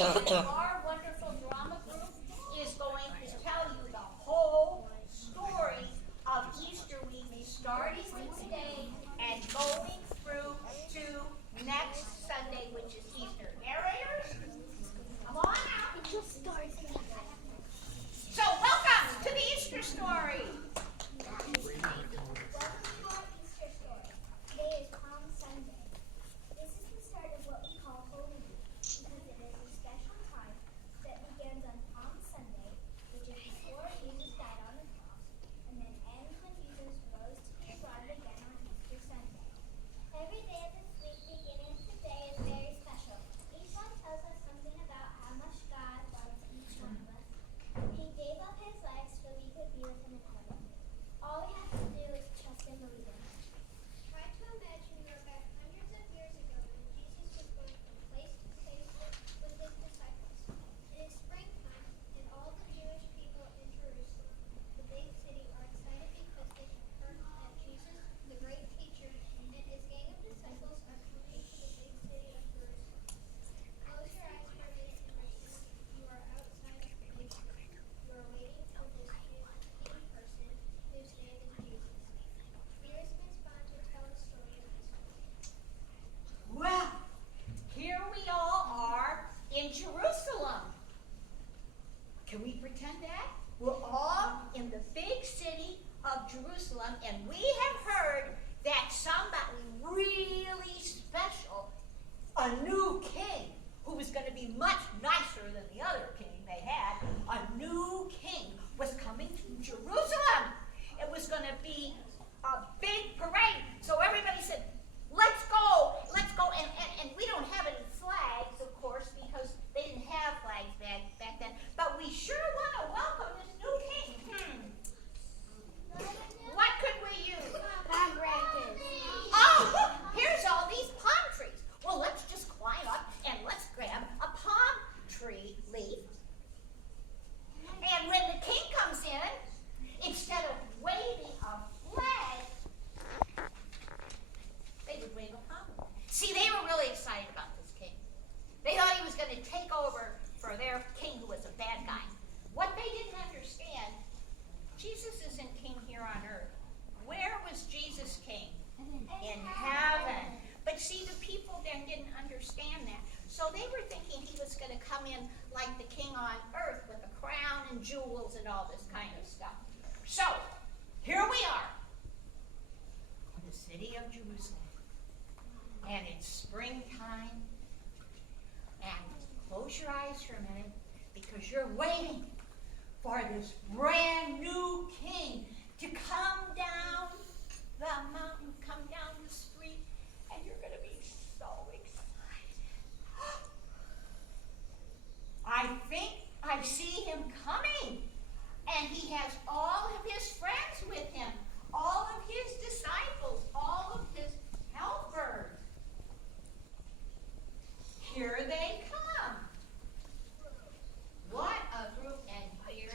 our wonderful drama group is going to tell you the whole story of Easter week, starting with today and going through to next Sunday, which is Easter. Narrators, come on out. So, welcome to the Easter story. Welcome to our Easter story. Today is Palm Sunday. This is the start of what we call Holy Week because it is a special time that begins on Palm Sunday, which is before Jesus died on the cross, and then ends when Jesus rose to be alive again on Easter Sunday. Every day of this week beginning today is very special. Each one tells us something about how much God loves each one of us. He gave up his life so we could be with him in heaven. All we have to do is trust and believe in him. Try to imagine you're back hundreds of years ago when Jesus was going from place to place with his disciples. It is springtime, and all the Jewish people in Jerusalem, the big city, are excited because they have heard that Jesus, the great teacher, and his gang of disciples are coming to the big city of Jerusalem. Close your eyes for a minute and listen. You are outside of the big city. You are waiting for this king person whose name is Jesus. Here is Miss Bond to tell the story of this one. Well, here we all are in Jerusalem. Can we pretend that? We're all in the big city of Jerusalem, and we have heard that somebody really special, a new king, who was going to be much nicer than the other king they had, a new king was coming to Jerusalem. It was going to be a big parade. So everybody said, let's go. And we don't have any flags, of course, because they didn't have flags back then. But we sure want to welcome this new king. What could we use? Palm branches. Oh, here's all these palm trees. Well, let's just climb up and let's grab a palm tree leaf. And when the king comes in, instead of waving a flag, they would wave a palm. See, they were really excited about this king. They thought he was going to take over for their king who was a bad guy. What they didn't understand, Jesus isn't king here on earth. Where was Jesus king? In heaven. But see, the people then didn't understand that. So they were thinking he was going to come in like the king on earth with a crown and jewels and all this kind of stuff. So, here we are in the city of Jerusalem. And it's springtime. And close your eyes for a minute because you're waiting for this brand new king to come down the mountain, come down the street, and you're going to be so excited. I think I see him coming, and he has all of his friends with him, all of his disciples, all of his helpers. Here they come. What a group, and here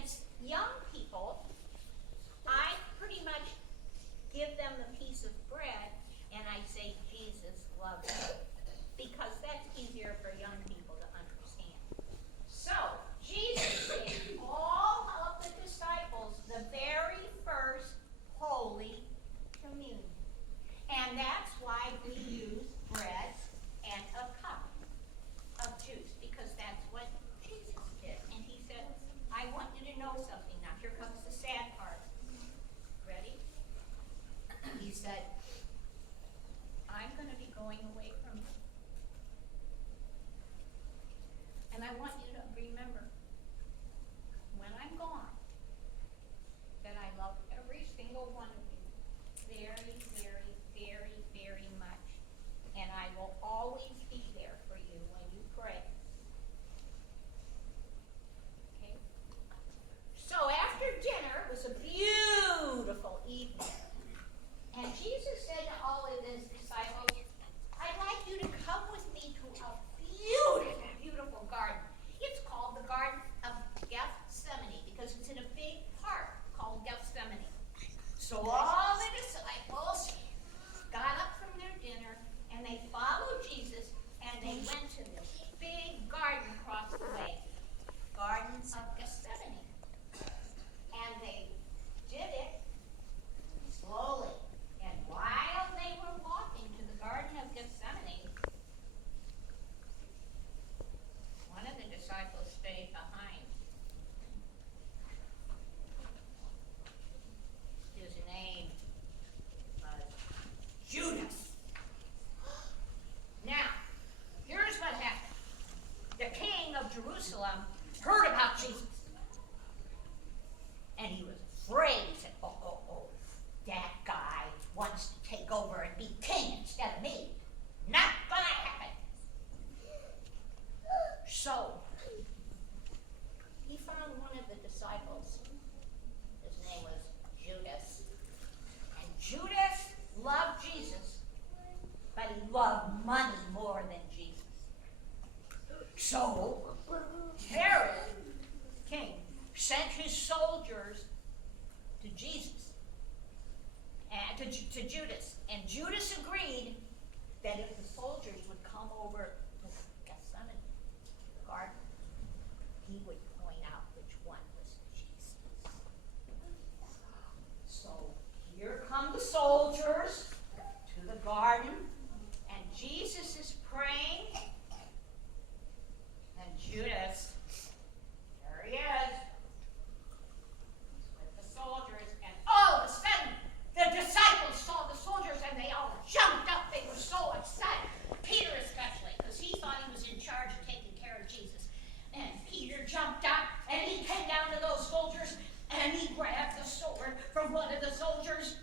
it's young people, I pretty much give them the piece of bread and I say, Jesus loves you. Because that's easier for young people to understand. So, Jesus gave all of the disciples the very first Holy Communion. And that's why we use bread and a cup of juice, because that's what Jesus did. And he said, I want you to know something. Now, here comes the sad part. Ready? He said, I'm going to be going away from you. And I want you to remember, when I'm gone, that I love every single one of you very, very, very, very much. And I will always be there for you when you pray. Okay? So after dinner, it was a beautiful evening. And Jesus said to all of his disciples, I'd like you to come with me to a beautiful, beautiful garden. It's called the Garden of Gethsemane because it's in a big park called Gethsemane. So all the disciples got up from their dinner and they followed Jesus and they went to this big garden across the way, Garden of Gethsemane. And they did it slowly. And while they were walking to the Garden of Gethsemane, one of the disciples stayed behind. His name was Judas. Now, here's what happened. The king of Jerusalem heard about Jesus. And he was afraid. He said, oh, that guy wants to take over and be king instead of me. Not gonna happen. So, he found one of the disciples. His name was Judas. And Judas loved Jesus, but he loved money more than Jesus. So, Herod, king, sent his soldiers to Jesus, and to Judas. And Judas agreed that if the soldiers would come over to Gethsemane, the garden, he would point out which one was Jesus. So here come the soldiers to the garden, and Jesus is praying, and Judas, there he is, with the soldiers, and all of a sudden, the disciples saw the soldiers and they all jumped up. They were so excited. Peter especially, because he thought he was in charge of taking care of Jesus. And Peter jumped up and he came down to those soldiers and he grabbed the sword from one of the soldiers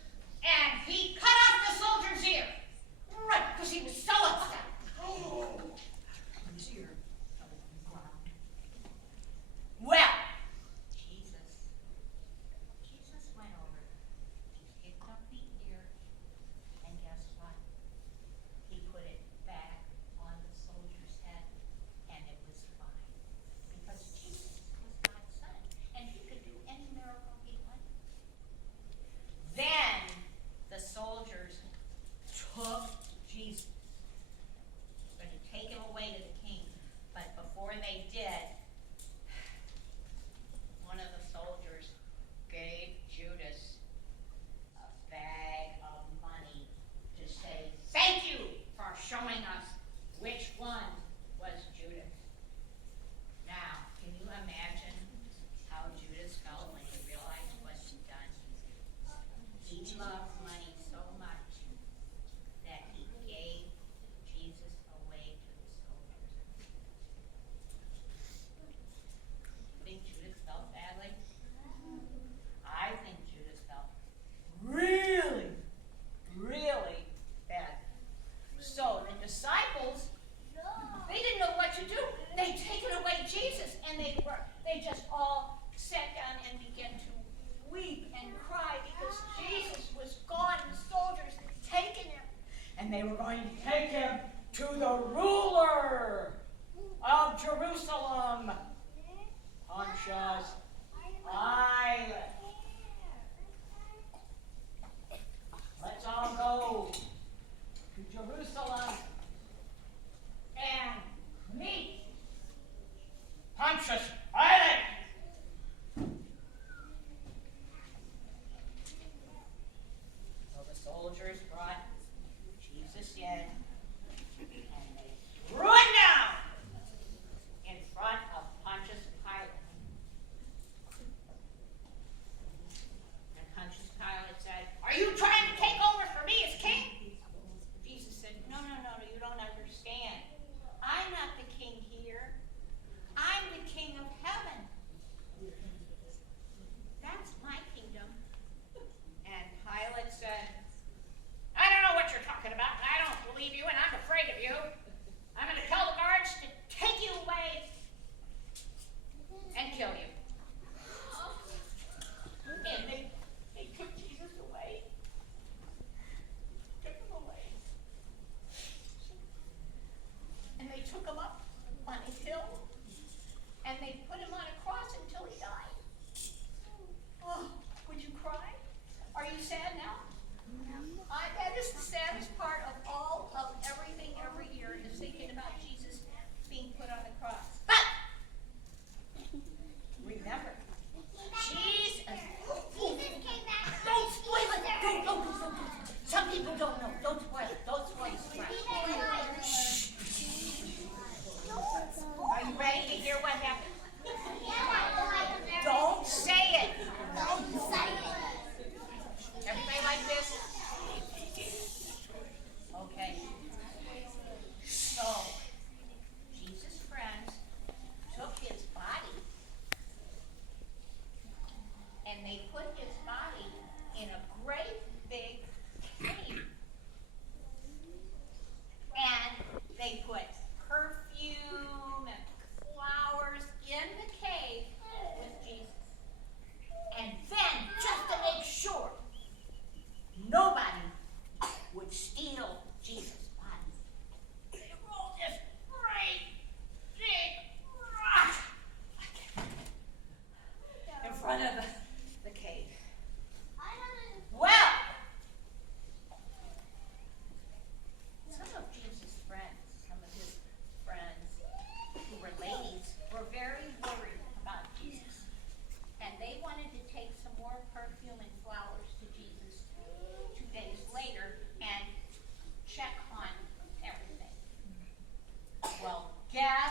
and he cut off the soldier's ear. Right, because he was so upset. Oh, his ear fell on the ground. Well, Jesus went over, he picked up the ear, and guess what? He put it back on the soldier's head, and it was fine. Because Jesus was God's son, and he could do any miracle he wanted. Then the soldiers took Jesus, going to take him away to the king. But before they did, one of the soldiers gave Judas a bag of money to say, thank you for showing us which one was Judas. Now, can you imagine how Judas felt when he realized what he'd done? He loved money so much that he gave Jesus away to the soldiers. You think Judas felt badly? I think Judas felt really, really bad. So the disciples, they didn't know what to do. They'd taken away Jesus, and they just all sat down and began to weep and cry because Jesus was gone and the soldiers had taken him. And they were going to take him to the ruler of Jerusalem, Pontius they put his body in a great big cave. And they put perfume and flowers in the cave with Jesus. And then, just to make sure nobody would steal Jesus' body, they rolled this great big rock in front of the cave. Well, some of Jesus' friends, some of his friends who were ladies, were very worried about Jesus. And they wanted to take some more perfume and flowers to Jesus 2 days later and check on everything. Well, guess